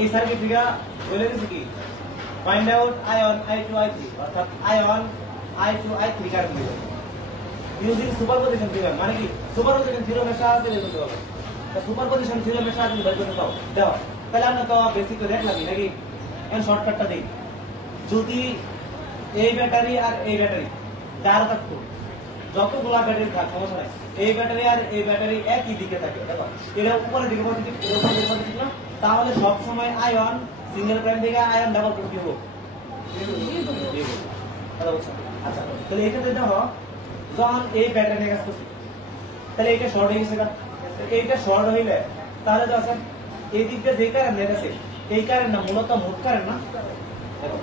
এই সার্কিট থেকে বলে দিছি কি find out ion I2 I3 অর্থাৎ আয়ন I2 I3 কারেন্ট দিবে ইউজিং সুপারপজিশন থিওরাম মানে কি সুপারপজিশন থিওরামের সাহায্যে বের করতে হবে তো সুপারপজিশন থিওরামের সাহায্যে বের করতে পাও দাও তাহলে আমরা তো বেসিক দেখলাম নাকি এখন শর্টকাটটা দেই যদি এই ব্যাটারি আর এই ব্যাটারি যার থাকতো যতগুলা ব্যাটারি থাক সমস্যা নাই এই ব্যাটারি আর এই ব্যাটারি একই দিকে থাকে দেখো এটা উপরের দিকে পজিটিভ এর উপরে পজিটিভ না তাহলে সব সময় আয়ন সিঙ্গেল প্রাইম থেকে আয়ন ডাবল প্রাইম দিব আচ্ছা তাহলে এটাতে দেখো যখন এই ব্যাটারি কাজ করছে তাহলে এটা শর্ট হয়ে গেছে না এইটা শর্ট হইলে তাহলে তো আছে এই দিকটা যে কারেন্ট দেখাছে এই কারেন্ট না মূলত মোট কারেন্ট না দেখো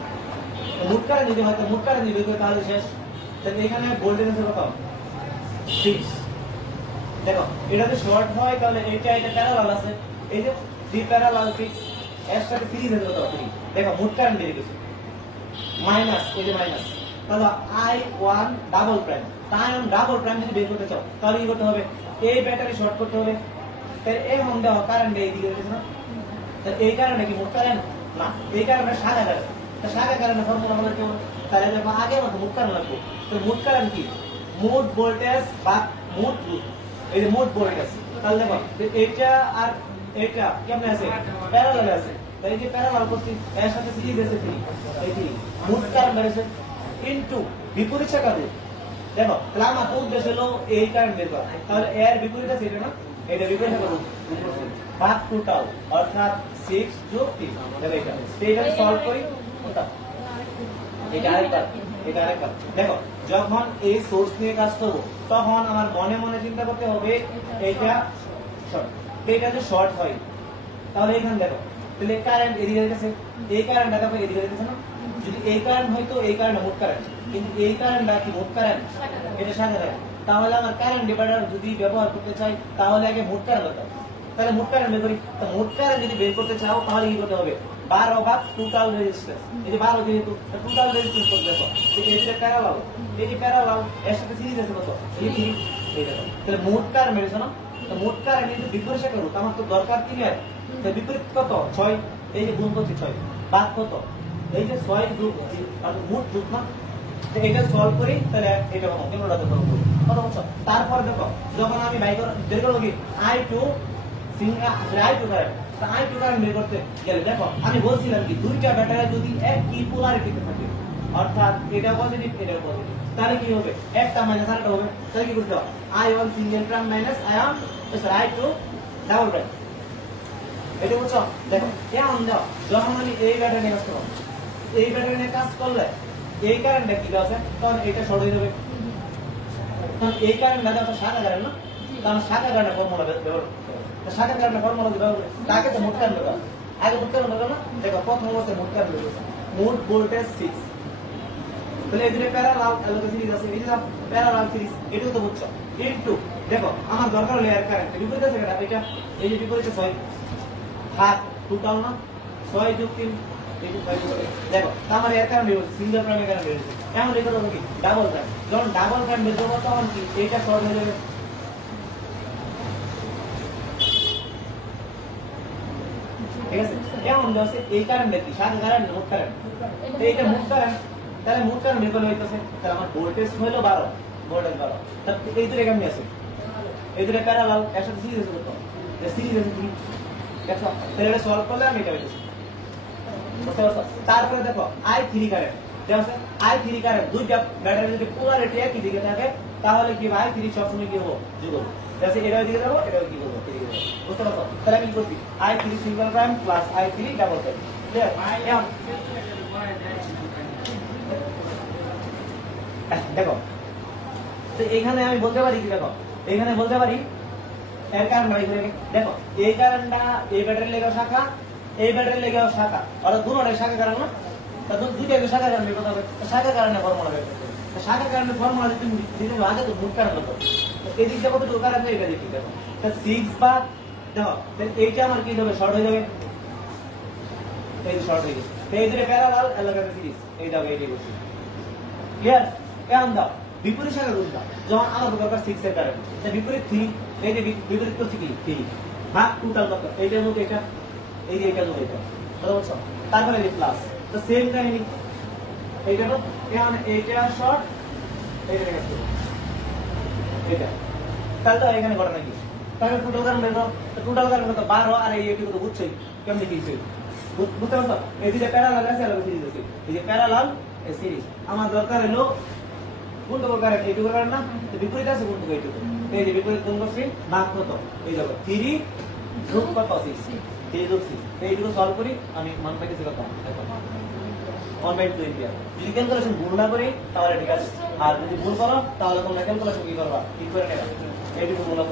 মোট কারেন্ট যদি হয় মোট কারেন্ট যদি তাহলে শেষ তাহলে এখানে ভোল্টেজ আছে কত 6 দেখো এটা যদি শর্ট হয় তাহলে এটা প্যারালাল আছে এই যে থ্রি প্যারালাল 6 এর সাথে সিরিজ আছে কত 3 দেখো মোট কারেন্ট বেরিয়ে গেছে মাইনাস এই যে মাইনাস তাহলে I1 ডাবল প্রাইম তাই আমি ডাবল প্রাইম যদি বের করতে চাও তাহলে কি করতে হবে এই ব্যাটারি শর্ট করতে হবে তাহলে এই হন দাও কারেন্ট এই দিকে গেছে না তাহলে এই কারণে কি মোট কারেন্ট না এই কারণে শাখা কারেন্ট তো শাখা কারেন্টের ফর্মুলা বলে কেমন তাহলে দেখো আগে মত মোট কারেন্ট লাগবে তো মোট কারেন্ট কি মোট ভোল্টেজ বা মোট লুপ এই যে মোট ভোল্টেজ তাহলে দেখো এইটা আর এইটা কেমন আছে প্যারালাল আছে তাই এই যে প্যারালাল করছি এর সাথে সিরিজ আছে 3 এই 3 মোট কারেন্ট আছে ইনটু বিপরীত শাখা রূপ দেখো তাহলে আমার উদ্দেশ্য হলো এই কারেন্ট বের করা তাহলে এর বিপরীত আছে এটা না এটা বিপরীত শাখা রূপ ভাগ টোটাল অর্থাৎ 6 যোগ 3 তাহলে এটা সলভ করি এটা আরেকবার দেখো যখন এই সোর্স নিয়ে কাজ করব তখন আমার মনে মনে চিন্তা করতে হবে এইটা শর্ট এটা যদি শর্ট হয় তাহলে এখানে দেখো তাহলে কারেন্ট এদিকে যাচ্ছে এই কারেন্টটা দেখো এদিকে যাচ্ছে না যদি এই কারেন্ট হয় তো এই কারেন্ট মোট কারেন্ট কিন্তু এই কারেন্টটা কি মোট কারেন্ট এটা শাখা কারেন্ট তাহলে আমার কারেন্ট ডিভাইডার যদি ব্যবহার করতে চাই তাহলে আগে মোট কারেন্ট দরকার তাহলে মোট কারেন্ট বের করি তো মোট কারেন্ট যদি বের করতে চাও তাহলে কি করতে হবে 12 ভাগ টোটাল রেজিস্ট্যান্স এই যে 12 যেহেতু টোটাল রেজিস্ট্যান্স করতে দেখো এই যে প্যারালাল এই যে প্যারালাল এর সাথে সিরিজ আছে কত এই দেখো তাহলে মোট কারেন্ট বেরিয়েছে না তো মোট কারেন্ট যদি বিপরীত শাখা রূপ আমার তো দরকার ক্লিয়ার তো বিপরীত কত 6 এই যে গুণ করছি 6 ভাগ কত এই যে 6 যোগ আর মোট যোগ না তো এটা সলভ করি তাহলে এটা কত কেমনটা তো করব কত বুঝছো তারপর দেখো যখন আমি বাই করে বের করব কি I2 সিঙ্গা I2 কারেন্ট তো I2 কারেন্ট বের করতে গেলে দেখো আমি বলছিলাম কি দুইটা ব্যাটারি যদি একই পোলারিটিতে থাকে অর্থাৎ এটা পজিটিভ এটা পজিটিভ তাহলে কি হবে একটা মাইনাস আরেকটা হবে তাহলে কি করতে হবে I1 single prime minus I2 double prime এটা বুঝছো দেখো কেমন দাও যখন আমি এই ব্যাটারি নিয়ে কাজ করব এই ব্যাটারি নিয়ে কাজ করলে এই কারেন্টটা কি আছে তখন এটা শর্ট হয়ে যাবে তখন এই কারেন্টটা দেখো শাখা কারেন্ট না তখন শাখা কারেন্টের ফর্মুলা ব্যবহার শাখা কারেন্টের ফর্মুলা ব্যবহার করে তাকে তো মোট কারেন্ট ব্যবহার আগে মোট কারেন্ট ব্যবহার না দেখো প্রথম অবস্থায় মোট কারেন্ট ব্যবহার মোট ভোল্টেজ 6 তাহলে এদিকে প্যারালাল আলোকে সিরিজ আছে এই যে প্যারালাল সিরিজ এটাও তো বুঝছো ইনটু দেখো আমার দরকার হলো এর কারেন্ট বিপরীত আছে এটা এই যে বিপরীতে 6 ভাগ টোটাল না 6 যোগ 3 দেখো আমার এর কারণে সিঙ্গেল প্রাইমের কারণে বেরিয়েছে এখন এটা হলো কি ডাবল প্রাইম যখন ডাবল প্রাইম বের করবো তখন কি এইটা শর্ট হয়ে যাবে ঠিক আছে কেমন আছে এই কারেন্টটা কি শাখা কারেন্ট মোট কারেন্ট এইটা মোট কারেন্ট তাহলে মোট কারেন্ট বের করলে হইতেছে তাহলে আমার ভোল্টেজ হলো 12 ভোল্টেজ 12 তাহলে এই দুটো কেমন আছে এই দুটো প্যারালাল এর সাথে সিরিজ আছে কত সিরিজ আছে 3 দেখো তাহলে এটা সলভ করলে আমি এটা হইতেছে তারপরে দেখো I3 কারেন্ট দেখো I3 কারেন্ট দুইটা ব্যাটারি যদি পোলারিটি একই দিকে থাকে তাহলে কি I3 সবসময় কি হবে যুগল দেখো এটা দিকে যাব এটা কি হবে এদিকে যাব বুঝতে পারছো তাহলে আমি কি করছি I3 single prime plus I3 double prime clear দেখো তো এখানে আমি বলতে পারি কি দেখো এখানে বলতে পারি এর কারণ দেখো এই কারেন্টটা এই ব্যাটারি লেগে শাখা এই ব্যাটারি লেগে শাখা অর্থাৎ দুটোটাই শাখা কারণ না তখন দুইটাকে শাখা কারণ বের করতে হবে শাখা কারণে ফর্মুলা বের করতে হবে শাখা কারণে ফর্মুলা যদি দিতে আগে তো মোট কারণ হতো এই দিকটা কত দরকার আছে এটা দেখি দেখো তা 6 ভাগ দেখো এইটা আমার কি হবে শর্ট হয়ে যাবে এই শর্ট হয়ে গেছে এই যে প্যারালাল এলাকাতে সিরিজ এই দাও এইটাই বসি ক্লিয়ার কেমন দাও বিপরীত শাখা রূপ দাও যখন আমার দরকার 6 এর কারেন্ট তা বিপরীত 3 এই যে বিপরীত করছি কি 3 ভাগ টোটাল কত এইটার মধ্যে এটা এই যে এটা তো এটা বুঝতে পারছো? তারপরে এই প্লাস, তো সেম কাহিনী এইটা তো এখানে এইটা শর্ট এইটা কাজ করবে এটা, তাহলে তো এখানে ঘটনা কি? তাহলে টোটাল কারণ বের করো, টোটাল কারণ কত 12 আর এই এটুকু তো বুঝছই কেমনে কি হইছে, বুঝতে পারছো? এই যে প্যারালাল আছে আর সিরিজ আছে, এই যে প্যারালাল এই সিরিজ আমার দরকার হলো কোনটা কারেন্ট, এইটুকু কারেন্ট না, তো বিপরীত আছে কোনটুকু এইটুকু, এই যে বিপরীত কোন করছি ভাগ কত, এই দেখো 3 যোগ কত 6, 3 যোগ 6, এইটুকু সলভ করি আমি মান পাইতেছি কত, 1/2 এম্পিয়ার। যদি ক্যালকুলেশন ভুল না করি তাহলে ঠিক আছে, আর যদি ভুল করো তাহলে তোমরা ক্যালকুলেশন কি করবা, ঠিক করে নেবা, এইটুকু মূলত